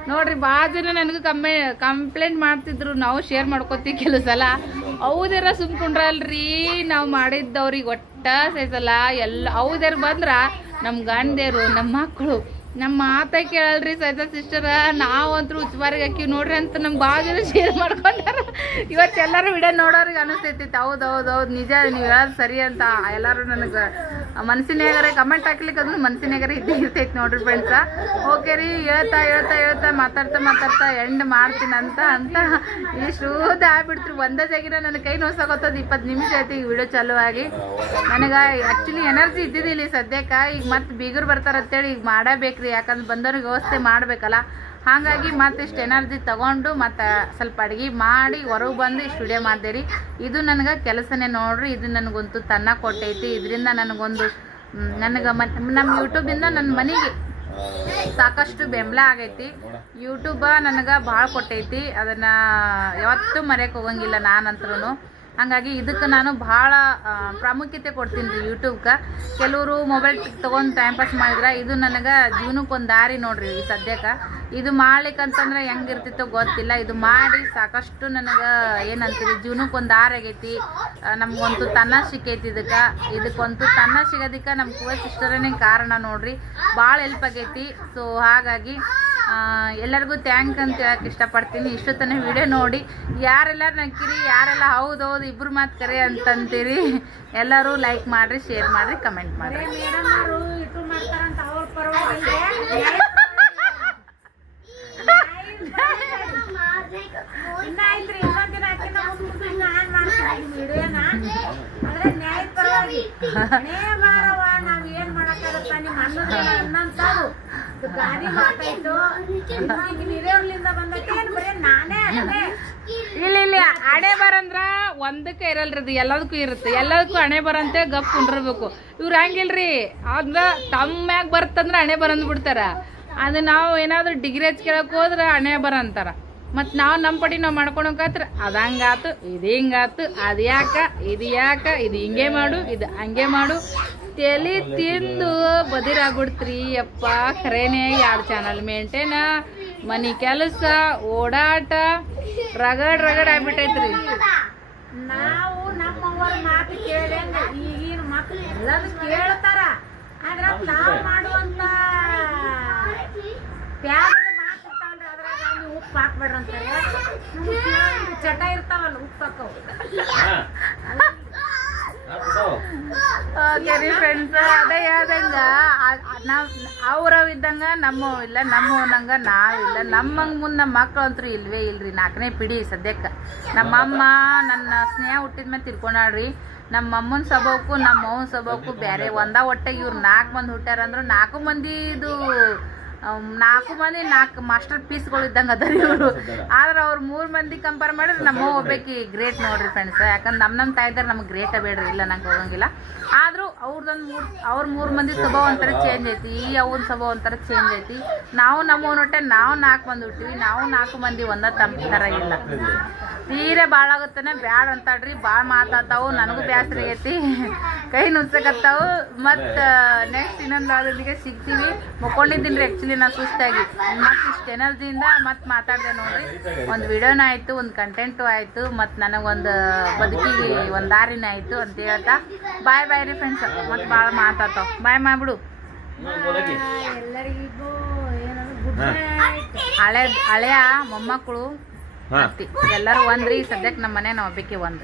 ನೋಡ್ರಿ ಭಾಳ ಜನ ನನಗೆ ಕಮ್ಮಿ ಕಂಪ್ಲೇಂಟ್ ಮಾಡ್ತಿದ್ರು, ನಾವು ಶೇರ್ ಮಾಡ್ಕೋತೀವಿ ಕೆಲವು ಸಲ. ಹೌದಾರ ಸುಮ್ಕೊಂಡ್ರಲ್ರಿ, ನಾವು ಮಾಡಿದ್ದವ್ರಿಗೆ ಒಟ್ಟ ಸೈಸಲ್ಲ ಎಲ್ಲ, ಹೌದಾರ ಬಂದ್ರ ನಮ್ಮ ಗಂಡೇರು ನಮ್ಮ ಮಕ್ಕಳು ನಮ್ಮ ಮಾತ ಕೇಳಲ್ರಿ ಸೈತ ಸಿಸ್ಟರ್ ನಾವಂತೂ ಉಚ್ಚುವಾರಿಗೆ ಹಾಕಿವಿ ನೋಡ್ರಿ ಅಂತ ನಮ್ಗೆ ಭಾಳ ಶೇರ್ ಮಾಡ್ಕೊಂಡಾರ. ಇವತ್ತು ಎಲ್ಲರೂ ವಿಡಿಯೋ ನೋಡೋರಿಗೆ ಅನಿಸ್ತೈತಿ. ಹೌದು ಹೌದು ಹೌದು. ನಿಜ, ನೀವು ಹೇಳೋದು ಸರಿ ಅಂತ ಎಲ್ಲರೂ ನನಗೆ ಮನಸ್ಸಿನಾಗರೆ ಕಮೆಂಟ್ ಹಾಕ್ಲಿಕ್ಕೆ ಅದು ಮನಸ್ಸಿನಾಗರೆ ಇದ್ದೇ ಇರ್ತೈತಿ ನೋಡ್ರಿ ಫ್ರೆಂಡ್ಸ ಓಕೆ ರೀ, ಹೇಳ್ತಾ ಹೇಳ್ತಾ ಹೇಳ್ತಾ, ಮಾತಾಡ್ತಾ ಮಾತಾಡ್ತಾ ಎಂಡ್ ಮಾಡ್ತೀನಿ ಅಂತ ಅಂತ. ಇಷ್ಟು ಆಗ್ಬಿಡ್ತ್ರಿ. ಒಂದೇ ಜಾಗಿನ ನನ್ನ ಕೈ ನೋಸಾಕೋತದ ಇಪ್ಪತ್ತು ನಿಮಿಷ ಐತಿ ಈಗ ವಿಡಿಯೋ ಚಾಲು ಆಗಿ. ನನಗೆ ಆ್ಯಕ್ಚುಲಿ ಎನರ್ಜಿ ಇದ್ದಿದ್ದಿಲ್ಲ ಈ ಸದ್ಯಕ್ಕೆ. ಈಗ ಮತ್ತೆ ಬೀಗರು ಬರ್ತಾರಂತೇಳಿ ಈಗ ಈಗ ಮಾಡಬೇಕ್ರಿ, ಯಾಕಂದ್ರೆ ಬಂದವ್ರಿಗೆ ವ್ಯವಸ್ಥೆ ಮಾಡಬೇಕಲ್ಲ. ಹಾಗಾಗಿ ಮತ್ತೆ ಇಷ್ಟು ಎನರ್ಜಿ ತಗೊಂಡು ಮತ್ತು ಸ್ವಲ್ಪ ಅಡುಗೆ ಮಾಡಿ ಹೊರಗೆ ಬಂದು ಇಷ್ಟು ವಿಡಿಯೋ ಮಾಡಿದೆ ಇದು ನನಗೆ ಕೆಲಸನೇ ನೋಡ್ರಿ, ಇದು ನನಗೊಂದು ತನ್ನ ಕೊಟ್ಟೈತಿ ಇದರಿಂದ ನನಗೊಂದು ನನಗೆ ಮನ್ ನಮ್ಮ ಯೂಟ್ಯೂಬಿಂದ ನನ್ನ ಮನೆಗೆ ಸಾಕಷ್ಟು ಬೆಂಬಲ ಆಗೈತಿ. ಯೂಟ್ಯೂಬ ನನಗೆ ಭಾಳ ಕೊಟ್ಟೈತಿ ಅದನ್ನು ಯಾವತ್ತೂ ಮರೆಯೋಕೆ ಹೋಗಂಗಿಲ್ಲ ನಾನಂತ್ರೂ ಹಾಗಾಗಿ ಇದಕ್ಕೆ ನಾನು ಭಾಳ ಪ್ರಾಮುಖ್ಯತೆ ಕೊಡ್ತೀನಿ ರೀ ಯೂಟ್ಯೂಬ್ಗೆ ಕೆಲವರು ಮೊಬೈಲ್ ತೊಗೊಂಡು ಟೈಮ್ ಪಾಸ್ ಮಾಡಿದ್ರೆ ಇದು ನನಗೆ ಜೀವನಕ್ಕೆ ಒಂದು ದಾರಿ ನೋಡ್ರಿ ಈ ಸದ್ಯಕ್ಕೆ. ಇದು ಮಾಡ್ಲಿಕ್ಕಂತಂದ್ರೆ ಹೆಂಗಿರ್ತಿತ್ತೋ ಗೊತ್ತಿಲ್ಲ. ಇದು ಮಾಡಿ ಸಾಕಷ್ಟು ನನಗೆ ಏನಂತೀವಿ ಜೀವನಕ್ಕೆ ಒಂದು ದಾರಿ ಆಗೈತಿ. ನಮ್ಗೊಂತು ತನ್ನ ಸಿಕ್ಕೈತಿ ಇದಕ್ಕೆ. ಇದಕ್ಕೊಂದು ತನ್ನ ಸಿಗೋದಕ್ಕೆ ನಮ್ಮ ಕುವ ಸಿಸ್ಟರನೇ ಕಾರಣ ನೋಡ್ರಿ. ಭಾಳ ಹೆಲ್ಪ್ ಆಗೈತಿ. ಸೊ ಹಾಗಾಗಿ ಎಲ್ಲರಿಗೂ ಥ್ಯಾಂಕ್ ಅಂತ ಹೇಳಕ್ಕೆ ಇಷ್ಟಪಡ್ತೀನಿ. ಇಷ್ಟು ತನಕ ವಿಡಿಯೋ ನೋಡಿ. ಯಾರೆಲ್ಲ ನಕ್ಕಿರಿ ಯಾರೆಲ್ಲ ಹೌದು ಹೌದು ಇಬ್ಬರು ಮಾತು ಕರೆ ಅಂತಂತೀರಿ ಎಲ್ಲರೂ ಲೈಕ್ ಮಾಡಿರಿ ಶೇರ್ ಮಾಡಿರಿ ಕಮೆಂಟ್ ಮಾಡಿರಿ. ಮೇಡಮ್ ಗಾಡಿ ಇಲ್ಲ ಇಲ್ಲ, ಹಣೆ ಬರಂದ್ರ ಒಂದಕ್ಕೆ ಇರಲ್ರಿ ಅದು, ಎಲ್ಲದಕ್ಕೂ ಇರುತ್ತೆ. ಎಲ್ಲದಕ್ಕೂ ಹಣೆ ಬರಂತೆ, ಗಪ್ ಕುಂಡಿರ್ಬೇಕು. ಇವ್ರು ಹಂಗಿಲ್ರಿ ಅದ್ರ ತಮ್ಮ್ಯಾಗ ಬರ್ತಂದ್ರೆ ಹಣೆ ಬರಂದ್ ಬಿಡ್ತಾರ. ಅದು ನಾವು ಏನಾದ್ರು ಡಿಗ್ರಿ ಹಚ್ಕೊಳಕ್ ಹೋದ್ರ ಹಣೆ ಬರ ಅಂತಾರ ಮತ್ತು ನಾವು ನಮ್ಮ ಪಡಿ ನಾವು ಮಾಡ್ಕೊಳಕತ್ರ ಅದು ಹಂಗಾತು ಇದು ಹಿಂಗಾತು ಅದು ಯಾಕ ಇದು ಯಾಕ ಇದು ಹಿಂಗೆ ಮಾಡು ಇದು ಹಂಗೆ ಮಾಡು. ತಲೆ ತಿಂದು ಬದಿರಾಗ್ಬಿಡ್ತ್ರಿ ಯಪ್ಪ ಖರೇನೆ ಎರಡು ಚಾನಲ್ ಮೇಂಟೇನ? ಮನೆ ಕೆಲಸ ಓಡಾಟ ರಗಡ್ ರಗಡ್ ಆಗ್ಬಿಟ್ಟೈತ್ರಿ. ನಾವು ನಮ್ಮವ್ರ ಮಾತು ಕೇಳಂಗ ಈಗಿನ ಮಕ್ಳು ಎಲ್ಲರೂ ಕೇಳ್ತಾರ. ಆದ್ರ ನಾವು ಮಾಡುವಂತ ಮಾತು ಇರ್ತಾವಲ್ರಿ ಅದ್ರಾಗ ನೀವು ಉಪ್ಪು ಹಾಕ್ಬೇಡ್ರಿ ಅಂತಾರೆ ಚಟ ಇರ್ತಾವಲ್ಲ, ಉಪ್ಪು ಫ್ರೆಂಡ್ಸ್ ಅದೇ ಹೇಳ್ದಂಗ ನಾವು, ಅವ್ರವ್ ಇದ್ದಂಗ ನಮ್ಮ ಇಲ್ಲ ನಮ್ಮವನಂಗ ನಾವಿಲ್ಲ ನಮ್ಮಂಗೆ ಮುಂದೆ ನಮ್ಮ ಅಂತೂ ಇಲ್ವೇ ಇಲ್ರಿ, ನಾಲ್ಕನೇ ಪಿಡಿ ಸದ್ಯಕ್ಕೆ. ನಮ್ಮಮ್ಮ ನನ್ನ ಸ್ನೇಹ ಹುಟ್ಟಿದ ಮೇಲೆ ತಿಳ್ಕೊಂಡಾಳ್ರಿ, ನಮ್ಮ ಅಮ್ಮನ ಸ್ವಭಾವಕ್ಕೂ, ನಮ್ಮ ಅವ್ನ ಸ್ವಭಾವಕ್ಕೂ ಬೇರೆ ಒಂದ ಒಟ್ಟೆ ಇವ್ರು ನಾಲ್ಕು ಮಂದಿ ಹುಟ್ಟ್ಯಾರ ಅಂದ್ರೆ ನಾಲ್ಕು ಮಂದಿದು ನಾಲ್ಕು ಮಂದಿ, ನಾಲ್ಕು ಮಾಸ್ಟರ್ ಪೀಸ್ಗಳು ಇದ್ದಂಗೆ ಅದಾರ ಇವರು. ಆದ್ರೆ ಅವ್ರು ಮೂರು ಮಂದಿ ಕಂಪೇರ್ ಮಾಡಿದ್ರೆ ನಮ್ಮ ಒಬ್ಬಾಕಿ ಗ್ರೇಟ್ ನೋಡ್ರಿ ಫ್ರೆಂಡ್ಸ್ ಯಾಕಂದ್ರೆ ನಮ್ಮ ನಮ್ಮ ತಾಯಿದಾರ ನಮ್ಗೆ ಗ್ರೇಟ ಬೇಡ್ರಿ, ಇಲ್ಲ ನಂಗೆ ಹೋಗಂಗಿಲ್ಲ. ಆದರೂ ಅವ್ರದ್ದೊಂದು ಮೂರು, ಅವ್ರ ಮೂರು ಮಂದಿ ಸ್ವಭಾವ ಒಂಥರ ಚೇಂಜ್ ಐತಿ, ಈ ಅವನ ಸ್ವಭಾವ ಒಂಥರ ಚೇಂಜ್ ಐತಿ. ನಾವು ನಮ್ಮ ಹೊಟ್ಟೆ ನಾವು ನಾಲ್ಕು ಮಂದಿ ಹುಟ್ಟಿವಿ, ನಾವು ನಾಲ್ಕು ಮಂದಿ ಒಂದ ತಮ್ಮ ಥರ ಇಲ್ಲ. ತೀರೆ ಭಾಳ ಆಗುತ್ತಾನೆ ಬ್ಯಾಡ ಅಂತಾಳ್ರಿ ಭಾಳ ಮಾತಾಡ್ತಾವು ನನಗೂ ಬೇಸರ ಐತಿ. ಕೈ ನುಚ್ಚಕತ್ತಾವು ಮತ್ತು ನೆಕ್ಸ್ಟ್ ಇನ್ನೊಂದು ಅದರಿಗೆ ಸಿಗ್ತೀವಿ ಮುಕ್ಕೊಂಡಿದ್ದೀನಿ ರೀ ಆ್ಯಕ್ಚುಲಿ ನಾನು ಸುಸ್ತಾಗಿ. ಮತ್ತು ಇಷ್ಟು ಎನರ್ಜಿಯಿಂದ ಮತ್ತೆ ಮಾತಾಡಿದೆ ನೋಡ್ರಿ. ಒಂದು ವಿಡಿಯೋನ ಆಯಿತು ಒಂದು ಕಂಟೆಂಟು ಆಯಿತು ಮತ್ತು ನನಗೊಂದು ಬದುಕಿಗೆ ಒಂದು ದಾರಿನ ಆಯಿತು ಅಂತ ಹೇಳ್ತಾ. ಬಾಯ್ ಬಾಯ್ ರೀ ಫ್ರೆಂಡ್ಸ್ ಮತ್ತು ಭಾಳ ಮಾತಾಡ್ತಾವ. ಬಾಯ್ ಮಾಡ್ಬಿಡು. ಎಲ್ಲರಿಗೂ ಹಳೆ ಹಳೆಯ ಮೊಮ್ಮಕ್ಕಳು ಎಲ್ಲರೂ ಒಂದ್ರಿ ಸದ್ಯಕ್ಕೆ ನಮ್ಮ ಮನೆ ನಾವು ಒಬ್ಬಕ್ಕೆ ಒಂದು